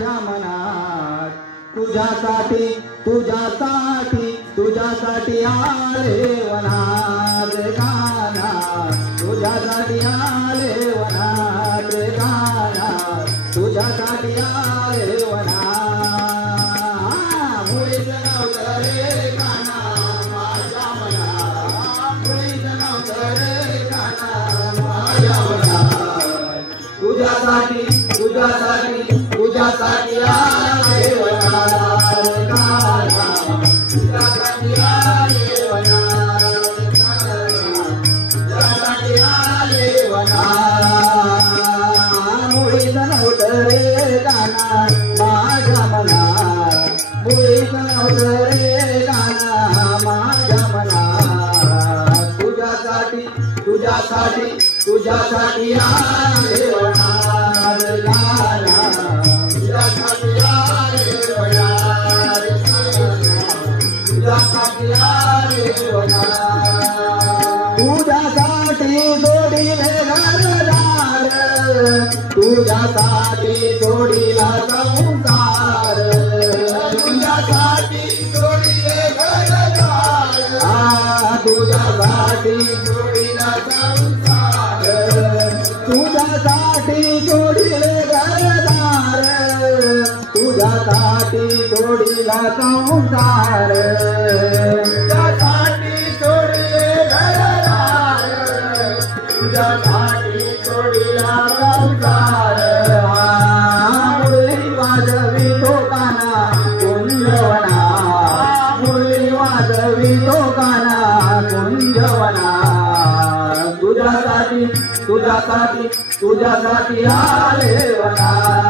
माझ्या मनात तुझ्यासाठी तुझ्यासाठी तुझ्यासाठी आले वनात गाना तुझ्यासाठी आले वनात गाना तुझ्यासाठी आले वनात मुळीच नव्हतं रे गाना माझ्या मनात मुळीच नव्हतं रे गाना माझ्या मनात तुझ्यासाठी तुझ्यासाठी तुझ्यासाठी आले वनात गाना तुझ्यासाठी आले वनात तुझ्यासाठी आले वनात मुळीच नव्हतं रे गाना माझ्या मनात मुळीच नव्हतं रे गाना माझ्या मनात तुझ्यासाठी तुझ्यासाठी तुझ्यासाठी आले वनात गाना तुझ्यासाठी आले वनात तुझ्यासाठी आले वनात तुझ्यासाठी जोडीले घरदार तुझ्यासाठी जोडीला संसार तुझ्यासाठी जोडीले घरदार तुझ्यासाठी जोडीला संसार तुझ्यासाठी जोडीले घरदार तुझ्यासाठी जोडीला संसार तुझ्यासाठी जोडीले घरदार तुझ्यासाठी जोडीला संसार मुरली वाजवी तो गाना कुंजवना मुरली वाजवी तो गाना कुंजवना तुझ्यासाठी तुझ्यासाठी तुझ्यासाठी आले वना